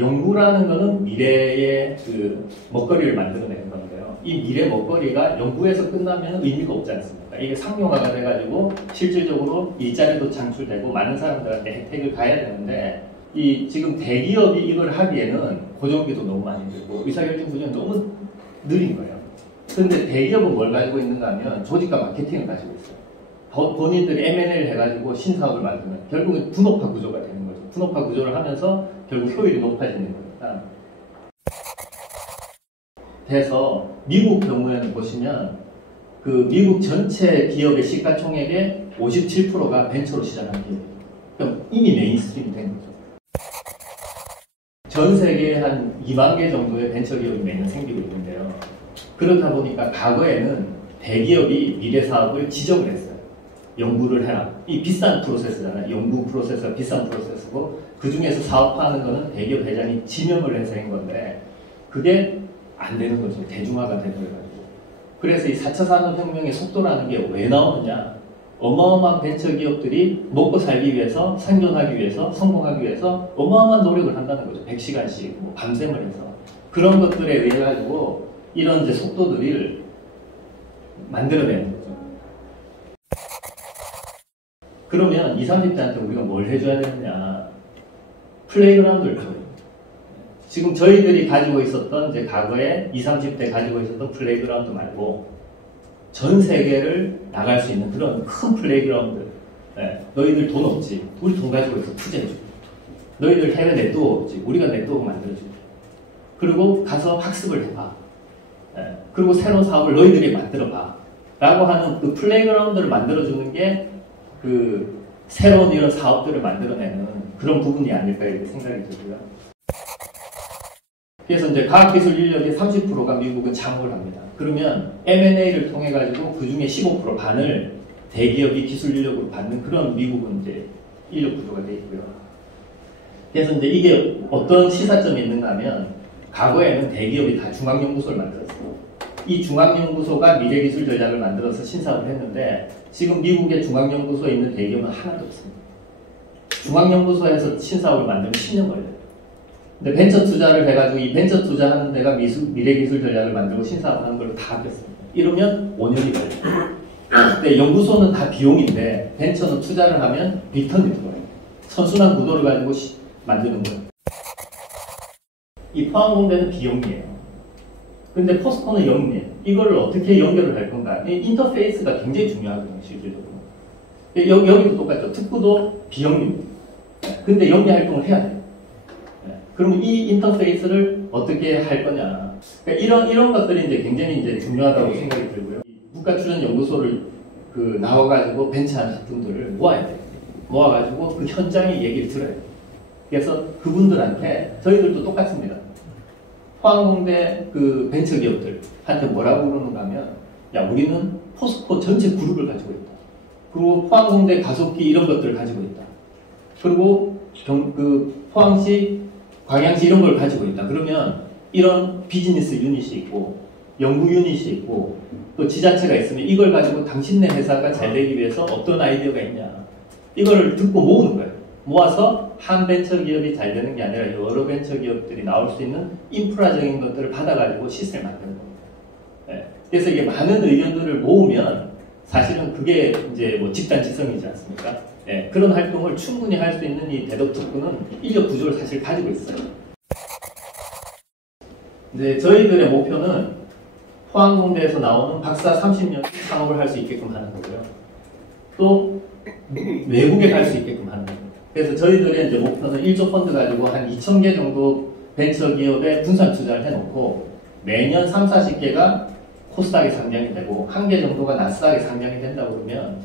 연구라는 거는 미래의 그 먹거리를 만들어내는 건데요. 이 미래 먹거리가 연구에서 끝나면 의미가 없지 않습니까? 이게 상용화가 돼가지고 실질적으로 일자리도 창출되고 많은 사람들한테 혜택을 가야 되는데 이 지금 대기업이 이걸 하기에는 고정비도 너무 많이 들고 의사결정 구조는 너무 느린 거예요. 그런데 대기업은 뭘 가지고 있는가 하면 조직과 마케팅을 가지고 있어요. 본인들이 M&A를 해가지고 신사업을 만들면 결국은 분업화 구조가 되는 거죠. 분업화 구조를 하면서 결국 효율이 높아지는 거니까. 그래서 미국 경우에는 보시면 그 미국 전체 기업의 시가총액의 57%가 벤처로 시작한 기업이에요. 그럼 이미 메인스트림이 된 거죠. 전 세계에 한 2만 개 정도의 벤처 기업이 매년 생기고 있는데요. 그러다 보니까 과거에는 대기업이 미래 사업을 지정을 했어요. 연구를 해라. 이 비싼 프로세스잖아요. 연구 프로세스가 비싼 프로세스고 그 중에서 사업화하는 거는 대기업 회장이 지명을 해서 한 건데 그게 안 되는 거죠. 대중화가 되버려가지고. 그래서 이 4차 산업혁명의 속도라는 게 왜 나오느냐. 어마어마한 벤처 기업들이 먹고 살기 위해서, 생존하기 위해서, 성공하기 위해서 어마어마한 노력을 한다는 거죠. 100시간씩 뭐 밤샘을 해서. 그런 것들에 의해 가지고 이런 이제 속도들을 만들어내는 거죠. 그러면 20, 30대한테 우리가 뭘 해줘야 되느냐. 플레이그라운드를 줘요. 지금 저희들이 가지고 있었던 이제 과거에 20, 30대 가지고 있었던 플레이그라운드 말고 전 세계를 나갈 수 있는 그런 큰 플레이그라운드. 네. 너희들 돈 없지? 우리 돈 가지고 있어. 투자해주고. 너희들 해외 네트워크 없지? 우리가 네트워크 만들어주고. 그리고 가서 학습을 해봐. 네. 그리고 새로운 사업을 너희들이 만들어봐. 라고 하는 그 플레이그라운드를 만들어주는 게 그 새로운 이런 사업들을 만들어내는 그런 부분이 아닐까 이렇게 생각이 들고요. 그래서 이제 과학기술 인력의 30%가 미국은 창업을 합니다. 그러면 M&A를 통해 가지고 그 중에 15% 반을 대기업이 기술 인력으로 받는 그런 미국은 이제 인력 구조가 되어 있고요. 그래서 이제 이게 어떤 시사점이 있는가 하면 과거에는 대기업이 다 중앙연구소를 만들었어요. 이 중앙연구소가 미래기술 전략을 만들어서 신사업을 했는데 지금 미국의 중앙연구소에 있는 대기업은 하나도 없습니다. 중앙연구소에서 신사업을 만들면 10년 걸려요. 근데 벤처 투자를 해가지고 이 벤처 투자하는 데가 미래기술 전략을 만들고 신사업을 하는 걸로 다 하겠습니다. 이러면 5년이 걸려요. 근데 연구소는 다 비용인데 벤처는 투자를 하면 리턴이 들어요. 선순환 구도를 가지고 만드는 거예요. 이 포항공대는 비용이에요. 근데 포스코는 영리해요. 이걸 어떻게 연결을 할 건가? 이 인터페이스가 굉장히 중요하거든요, 실질적으로. 여기도 똑같죠. 특구도 비영리입니다. 근데 영리 활동을 해야 돼요. 그러면 이 인터페이스를 어떻게 할 거냐. 그러니까 이런 것들이 이제 굉장히 이제 중요하다고 생각이 들고요. 국가출연연구소를 나와가지고 벤처하는 분들을 모아야 돼요. 모아가지고 그 현장의 얘기를 들어야 돼요. 그래서 그분들한테 저희들도 똑같습니다. 포항공대 그 벤처기업들한테 뭐라고 그러는가 하면 야 우리는 포스코 전체 그룹을 가지고 있다. 그리고 포항공대 가속기 이런 것들을 가지고 있다. 그리고 포항시 광양시 이런 걸 가지고 있다. 그러면 이런 비즈니스 유닛이 있고 연구 유닛이 있고 또 지자체가 있으면 이걸 가지고 당신네 회사가 잘 되기 위해서 어떤 아이디어가 있냐. 이걸 듣고 모으는 거예요. 모아서 한 벤처기업이 잘 되는 게 아니라 여러 벤처기업들이 나올 수 있는 인프라적인 것들을 받아가지고 시스템을 만드는 겁니다. 네. 그래서 이게 많은 의견들을 모으면 사실은 그게 이제 뭐 집단지성이지 않습니까? 네. 그런 활동을 충분히 할 수 있는 이 대덕특구는 인력 구조를 사실 가지고 있어요. 이제 저희들의 목표는 포항공대에서 나오는 박사 30년 창업을 할 수 있게끔 하는 거고요. 또 외국에 갈 수 있게끔 하는 겁니다. 그래서 저희들의 이제 목표는 1조 펀드 가지고 한 2,000개 정도 벤처기업에 분산 투자를 해놓고 매년 3, 40개가 코스닥에 상장이 되고 1개 정도가 나스닥에 상장이 된다 그러면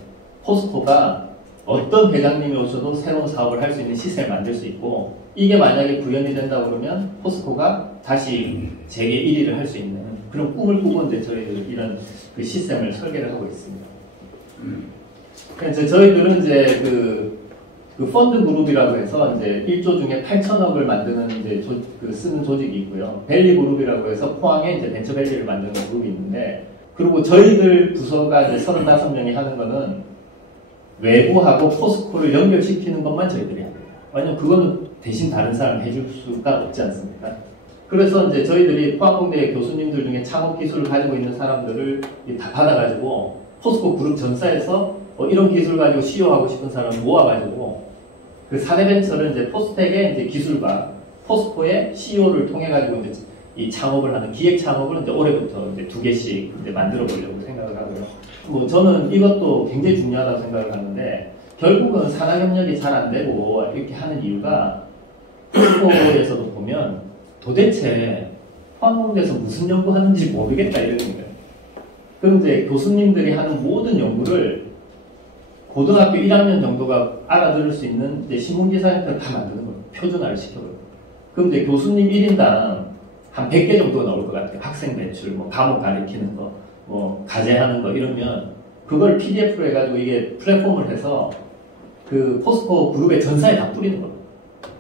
포스코가 어떤 회장님이 오셔도 새로운 사업을 할 수 있는 시스템을 만들 수 있고 이게 만약에 구현이 된다 그러면 포스코가 다시 세계 1위를 할 수 있는 그런 꿈을 꾸고 이제 저희들 이런 그 시스템을 설계를 하고 있습니다. 그래서 저희들은 이제 그 펀드 그룹이라고 해서 이제 1조 중에 8천억을 만드는 이제 쓰는 조직이 있고요. 밸리 그룹이라고 해서 포항에 이제 벤처밸리를 만드는 그룹이 있는데 그리고 저희들 부서가 이제 35명이 하는 거는 외부하고 포스코를 연결시키는 것만 저희들이 합니다. 왜냐면 그거는 대신 다른 사람 해줄 수가 없지 않습니까? 그래서 이제 저희들이 포항공대 교수님들 중에 창업 기술을 가지고 있는 사람들을 다 받아가지고 포스코 그룹 전사에서 이런 기술 가지고 CEO하고 싶은 사람을 모아가지고 그 사대벤처를 이제 포스텍의 이제 기술과 포스코의 CEO를 통해 가지고 이제 이 창업을 하는 기획 창업을 이제 올해부터 이제 2개씩 이제 만들어 보려고 생각을 하고요. 뭐 저는 이것도 굉장히 중요하다고 생각을 하는데 결국은 산학협력이 잘 안 되고 이렇게 하는 이유가 포스코에서도 보면 도대체 포항공대에서 무슨 연구하는지 모르겠다 이런 거예요. 그럼 이제 교수님들이 하는 모든 연구를 고등학교 1학년 정도가 알아들을 수 있는 이제 신문기사 형태를 다 만드는 거예요. 표준화를 시켜버려요. 그럼 이제 교수님 1인당 한 100개 정도가 나올 것 같아요. 학생 배출, 뭐 과목 가리키는 거, 뭐 과제하는 거 이러면 그걸 PDF로 해가지고 이게 플랫폼을 해서 그 포스코 그룹의 전사에 다 뿌리는 거예요.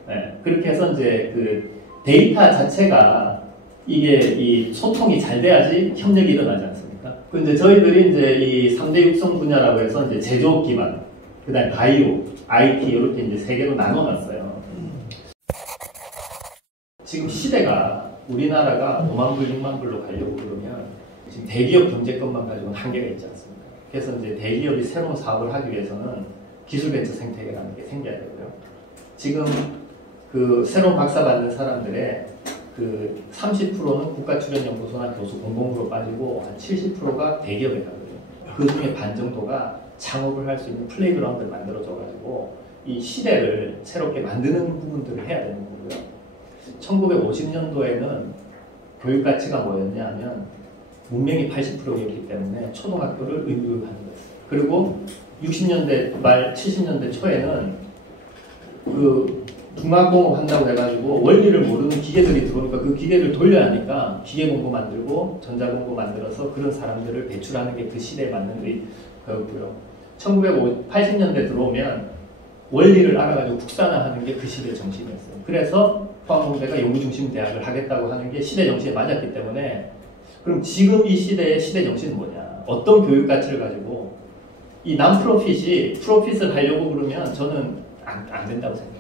네, 그렇게 해서 이제 그 데이터 자체가 이게 이 소통이 잘 돼야지 협력이 일어나지 않습니까? 그 이제 저희들이 이제 이 3대 육성 분야라고 해서 이제 제조업 기반, 그 다음에 바이오, IT 이렇게 이제 세 개로 나눠놨어요. 지금 시대가 우리나라가 5만 불, 6만 불로 가려고 그러면 지금 대기업 경제권만 가지고는 한계가 있지 않습니까? 그래서 이제 대기업이 새로운 사업을 하기 위해서는 기술벤처 생태계라는 게 생겨야 되고요. 지금 그 새로운 박사 받는 사람들의 그 30%는 국가출연연구소나 교수 공공으로 빠지고 한 70%가 대기업에 가거든요. 그 중에 반 정도가 창업을 할 수 있는 플레이그라운드를 만들어줘가지고 이 시대를 새롭게 만드는 부분들을 해야 되는 거고요. 1950년도에는 교육 가치가 뭐였냐 하면 문명이 80%였기 때문에 초등학교를 의무교육하는 거였어요. 그리고 60년대 말 70년대 초에는 그 중화공업 한다고 해가지고 원리를 모르는 기계들이 들어오니까 그 기계를 돌려야 하니까 기계공고 만들고 전자공고 만들어서 그런 사람들을 배출하는 게 그 시대에 맞는 거였고요. 1980년대 들어오면 원리를 알아가지고 국산화하는 게 그 시대의 정신이었어요. 그래서 포항공대가 연구중심 대학을 하겠다고 하는 게 시대 정신에 맞았기 때문에 그럼 지금 이 시대의 시대 정신은 뭐냐? 어떤 교육 가치를 가지고 이 남프로핏이 프로핏을 하려고 그러면 저는 안 된다고 생각해요.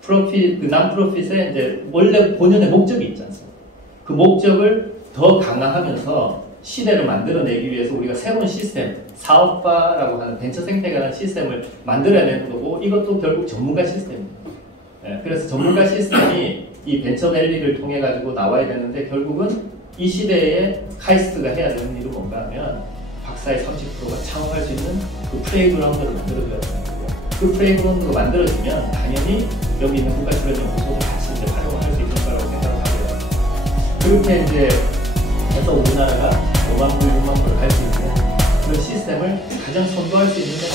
프로핏, 그 남프로핏의 이제 원래 본연의 목적이 있지 않습니까? 그 목적을 더 강화하면서 시대를 만들어내기 위해서 우리가 새로운 시스템, 사업화라고 하는 벤처 생태계라는 시스템을 만들어야 되는 거고 이것도 결국 전문가 시스템입니다. 그래서 전문가 시스템이 이 벤처밸리를 통해 가지고 나와야 되는데 결국은 이 시대에 카이스트가 해야 되는 일은 뭔가 하면 박사의 30%가 창업할 수 있는 그 플레이그라운드를 만들어줘야 되는 거고요. 그 플레이그라운드가 만들어지면 당연히 여기 있는 국가출연연구소도 같이 이제 활용을 할 수 있을 거라고 생각을 하고요. 그렇게 이제 해서 우리나라가 5만 불, 6만 불 갈 수 있는 그런 시스템을 가장 선도할 수 있는 데가